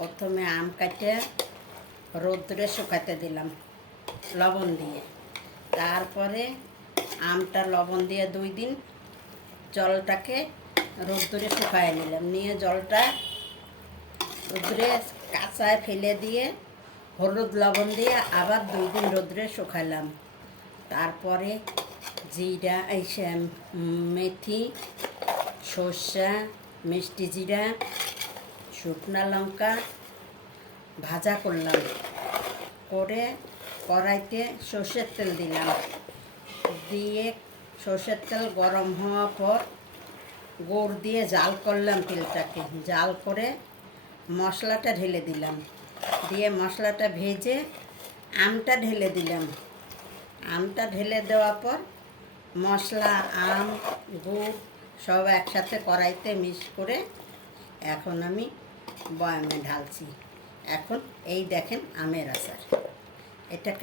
প্রথমে আম কাটে রোদ্রে শুকাতে দিলাম লবণ দিয়ে। তারপরে আমটা লবণ দিয়ে 2 দিন জলটাকে রোদ্দুরে শুকায় নিলাম, নিয়ে জলটা রোদ্দুরে কাঁচায় ফেলে দিয়ে হলুদ লবণ দিয়ে আবার 2 দিন রোদ্দুরে শুকালাম। তারপরে জিরা মেথি, সর্ষা, মিষ্টি জিরা, শুকনা লঙ্কা ভাজা করলাম, করে কড়াইতে সর্ষের তেল দিলাম, দিয়ে সর্ষের তেল গরম হওয়ার পর গুড় দিয়ে জাল করলাম তেলটাকে। জাল করে মশলাটা ঢেলে দিলাম, দিয়ে মশলাটা ভেজে আমটা ঢেলে দিলাম। আমটা ঢেলে দেওয়ার পর মশলা, আম, গুড় সব একসাথে কড়াইতে মিক্স করে এখন আমি বয়ামে ঢালছি। এখন এই দেখেন আমের আচার। এটাকে